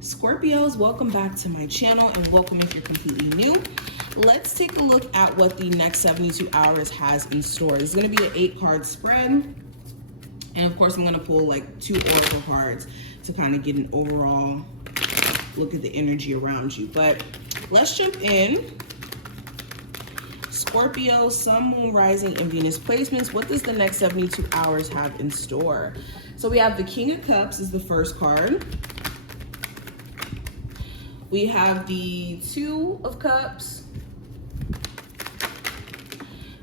Scorpios, welcome back to my channel, and welcome if you're completely new. Let's take a look at what the next 72 hours has in store. It's going to be an 8-card spread, and of course I'm going to pull like 2 oracle cards to kind of get an overall look at the energy around you. But let's jump in. Scorpio, Sun, Moon, Rising, and Venus placements. What does the next 72 hours have in store? So we have the King of Cups is the first card. We have the 2 of Cups.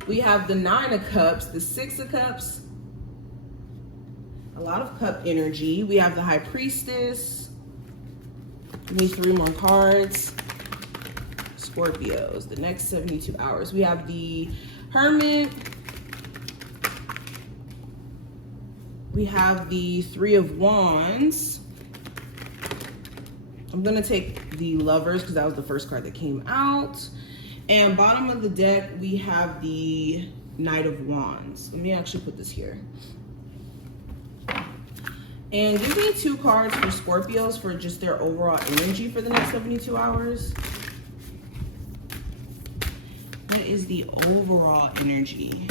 We have the 9 of Cups, the 6 of Cups. A lot of cup energy. We have the High Priestess. We need 3 more cards. Scorpios, the next 72 hours. We have the Hermit. We have the 3 of Wands. I'm going to take the Lovers because that was the first card that came out. And bottom of the deck, we have the Knight of Wands. Let me actually put this here. And give me 2 cards for Scorpios for just their overall energy for the next 72 hours. What is the overall energy?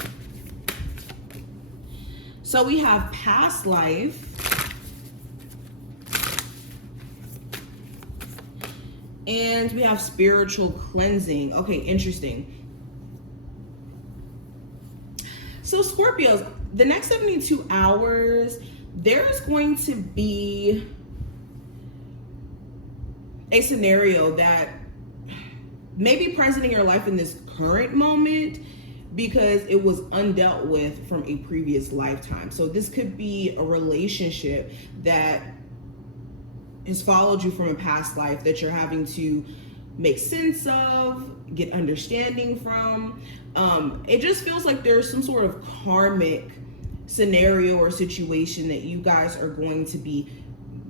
So we have past life. And we have spiritual cleansing. Okay, interesting. So Scorpios, the next 72 hours, there's going to be a scenario that may be present in your life in this current moment because it was undealt with from a previous lifetime. So this could be a relationship that has followed you from a past life that you're having to make sense of, get understanding from. It just feels like there's some sort of karmic scenario or situation that you guys are going to be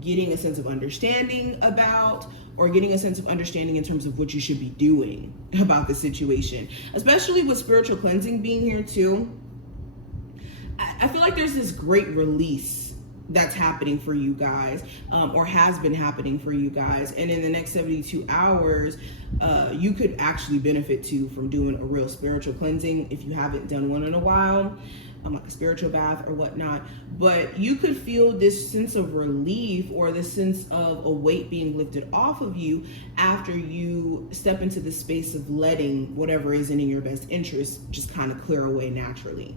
getting a sense of understanding about, or getting a sense of understanding in terms of what you should be doing about the situation, especially with spiritual cleansing being here too. I feel like there's this great release that's happening for you guys, or has been happening for you guys. And in the next 72 hours, you could actually benefit too from doing a real spiritual cleansing if you haven't done one in a while, like a spiritual bath or whatnot. But you could feel this sense of relief or this sense of a weight being lifted off of you after you step into the space of letting whatever isn't in your best interest just kind of clear away naturally.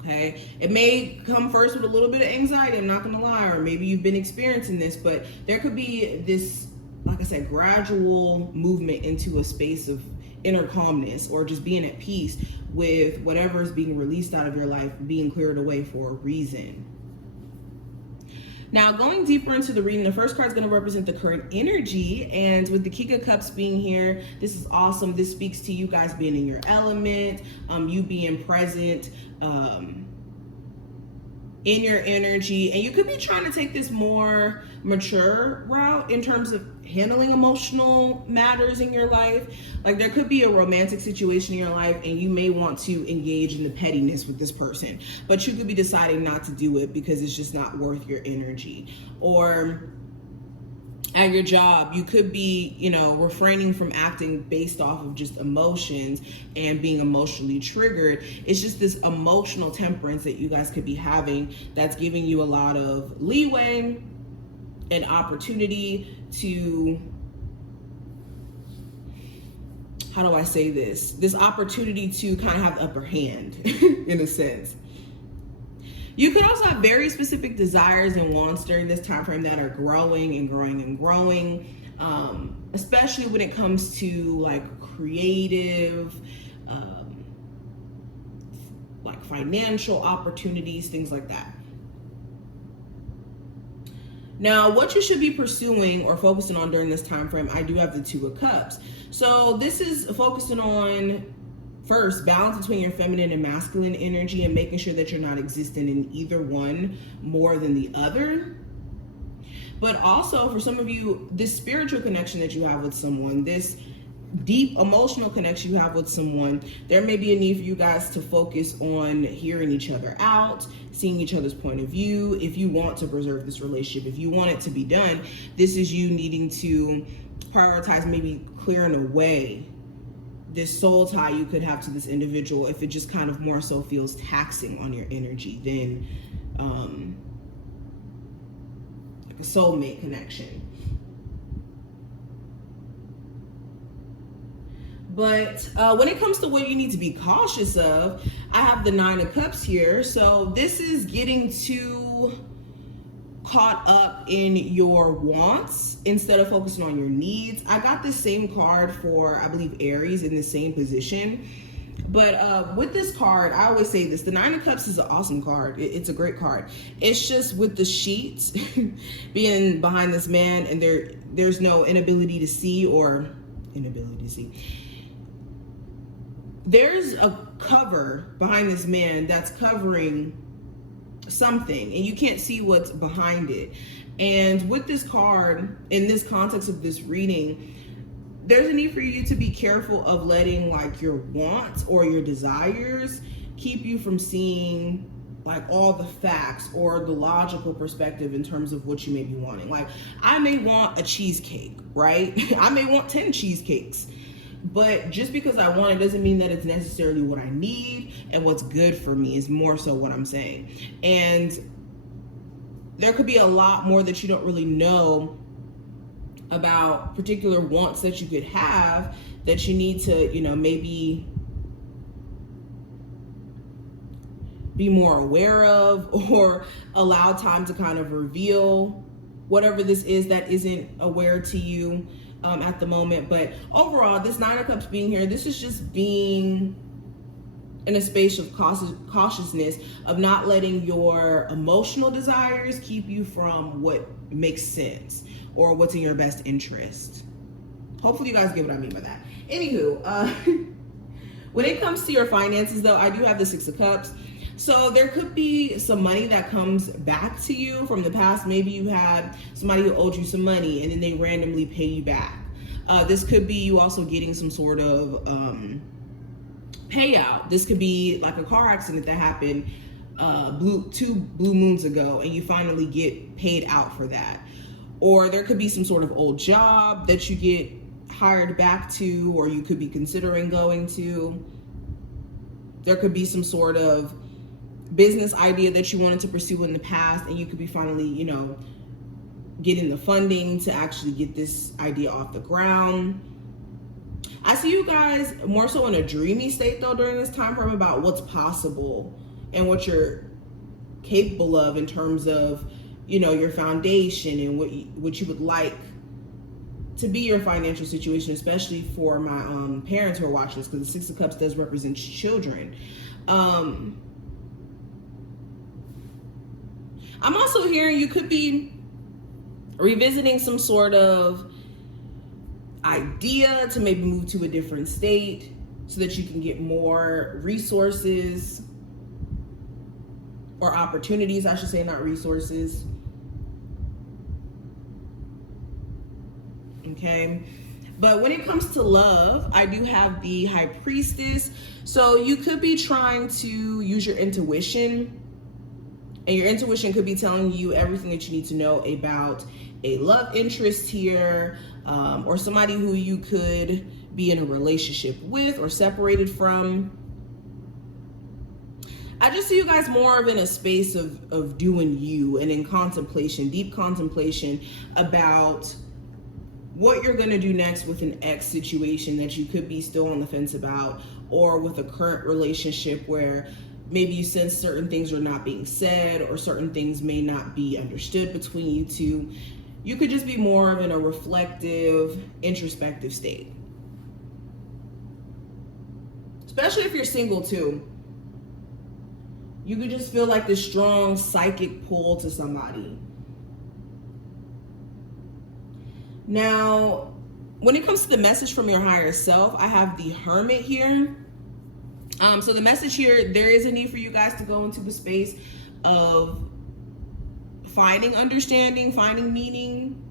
Okay, it may come first with a little bit of anxiety, I'm not gonna lie, or maybe you've been experiencing this, but there could be this, like I said, gradual movement into a space of inner calmness, or just being at peace with whatever is being released out of your life being cleared away for a reason. Now, going deeper into the reading, the first card is going to represent the current energy. And with the King of Cups being here, this is awesome. This speaks to you guys being in your element, you being present in your energy. And you could be trying to take this more mature route in terms of handling emotional matters in your life. Like there could be a romantic situation in your life and you may want to engage in the pettiness with this person, but you could be deciding not to do it because it's just not worth your energy. Or at your job, you could be, refraining from acting based off of just emotions and being emotionally triggered. It's just this emotional temperance that you guys could be having that's giving you a lot of leeway and opportunity to, how do I say this? This opportunity to kind of have the upper hand in a sense. You could also have very specific desires and wants during this time frame that are growing and growing and growing, especially when it comes to like creative, like financial opportunities, things like that. Now, what you should be pursuing or focusing on during this time frame, I do have the 2 of Cups. So this is focusing on, first, balance between your feminine and masculine energy and making sure that you're not existing in either one more than the other. But also, for some of you, this spiritual connection that you have with someone, this deep emotional connection you have with someone, there may be a need for you guys to focus on hearing each other out, seeing each other's point of view. If you want to preserve this relationship, if you want it to be done, this is you needing to prioritize maybe clearing away this soul tie you could have to this individual if it just kind of more so feels taxing on your energy than like a soulmate connection. But when it comes to what you need to be cautious of, I have the Nine of Cups here. So this is getting too caught up in your wants instead of focusing on your needs. I got the same card for, I believe, Aries in the same position. But with this card, I always say this, the Nine of Cups is an awesome card. It's a great card. It's just with the sheets being behind this man, and there's no inability to see. There's a cover behind this man that's covering something, and you can't see what's behind it. And with this card, in this context of this reading, there's a need for you to be careful of letting like your wants or your desires keep you from seeing like all the facts or the logical perspective in terms of what you may be wanting. Like, I may want a cheesecake, right? I may want 10 cheesecakes. But just because I want it doesn't mean that it's necessarily what I need and what's good for me, is more so what I'm saying. And there could be a lot more that you don't really know about particular wants that you could have that you need to, you know, maybe be more aware of, or allow time to kind of reveal whatever this is that isn't aware to you at the moment. But overall, this Nine of Cups being here, this is just being in a space of cautiousness, of not letting your emotional desires keep you from what makes sense or what's in your best interest. Hopefully you guys get what I mean by that. Anywho, when it comes to your finances though, I do have the Six of Cups. So there could be some money that comes back to you from the past. Maybe you had somebody who owed you some money and then they randomly pay you back. This could be you also getting some sort of payout. This could be like a car accident that happened 2 blue moons ago and you finally get paid out for that. Or there could be some sort of old job that you get hired back to, or you could be considering going to. There could be some sort of business idea that you wanted to pursue in the past, and you could be finally, you know, getting the funding to actually get this idea off the ground. I see you guys more so in a dreamy state though during this time frame about what's possible and what you're capable of in terms of, you know, your foundation and what you would like to be your financial situation, especially for my parents who are watching this, because the Six of Cups does represent children. I'm also hearing you could be revisiting some sort of idea to maybe move to a different state so that you can get more resources or opportunities, I should say, not resources. Okay. But when it comes to love, I do have the High Priestess. So you could be trying to use your intuition, and your intuition could be telling you everything that you need to know about a love interest here, or somebody who you could be in a relationship with or separated from. I just see you guys more of in a space of doing you and in contemplation, deep contemplation about what you're going to do next with an ex situation that you could be still on the fence about, or with a current relationship where maybe you sense certain things are not being said or certain things may not be understood between you two. You could just be more of in a reflective, introspective state. Especially if you're single too. You could just feel like this strong psychic pull to somebody. Now, when it comes to the message from your higher self, I have the Hermit here. So the message here, there is a need for you guys to go into the space of finding understanding, finding meaning,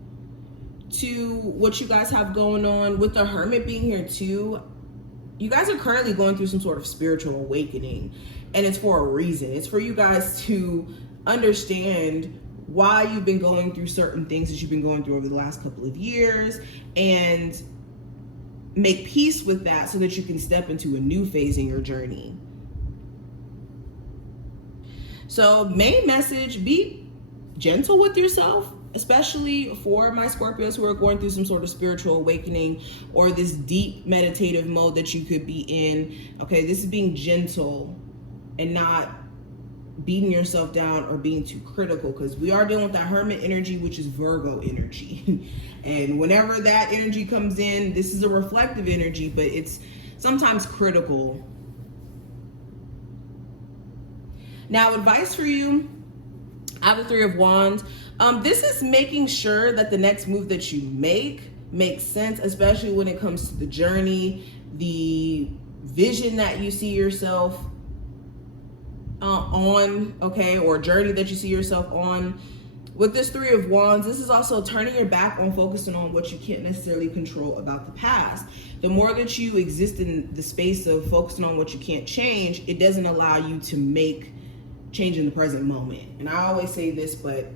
to what you guys have going on. With the Hermit being here too, you guys are currently going through some sort of spiritual awakening, and it's for a reason. It's for you guys to understand why you've been going through certain things that you've been going through over the last couple of years, and make peace with that so that you can step into a new phase in your journey. So main message, be gentle with yourself, especially for my Scorpios who are going through some sort of spiritual awakening or this deep meditative mode that you could be in. Okay, this is being gentle and not beating yourself down or being too critical, because we are dealing with that Hermit energy, which is Virgo energy. And whenever that energy comes in, this is a reflective energy, but it's sometimes critical. Now, advice for you, I have the Three of Wands. This is making sure that the next move that you make makes sense, especially when it comes to the journey, the vision that you see yourself on, okay, or journey that you see yourself on. With this Three of Wands, this is also turning your back on focusing on what you can't necessarily control about the past. The more that you exist in the space of focusing on what you can't change, it doesn't allow you to make change in the present moment. And I always say this, but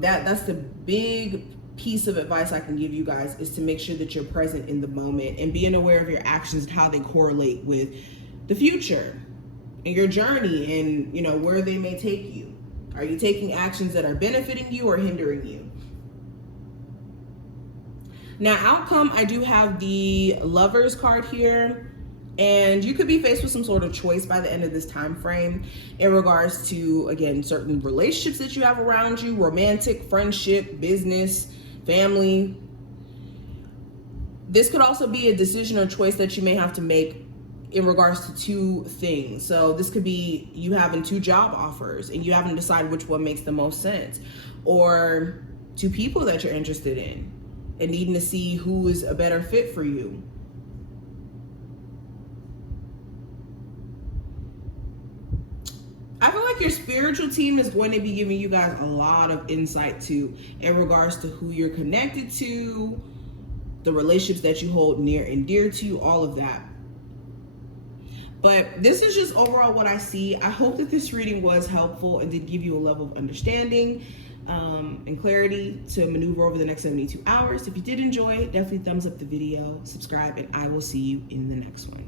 that's the big piece of advice I can give you guys, is to make sure that you're present in the moment and being aware of your actions and how they correlate with the future and your journey, and you know where they may take you. Are you taking actions that are benefiting you or hindering you? Now, outcome, I do have the Lovers card here. And you could be faced with some sort of choice by the end of this time frame in regards to, again, certain relationships that you have around you, romantic, friendship, business, family. This could also be a decision or choice that you may have to make in regards to two things. So this could be you having two job offers and you having to decide which one makes the most sense, or two people that you're interested in and needing to see who is a better fit for you. I feel like your spiritual team is going to be giving you guys a lot of insight too in regards to who you're connected to, the relationships that you hold near and dear to, all of that. But this is just overall what I see. I hope that this reading was helpful and did give you a level of understanding and clarity to maneuver over the next 72 hours. If you did enjoy, definitely thumbs up the video, subscribe, and I will see you in the next one.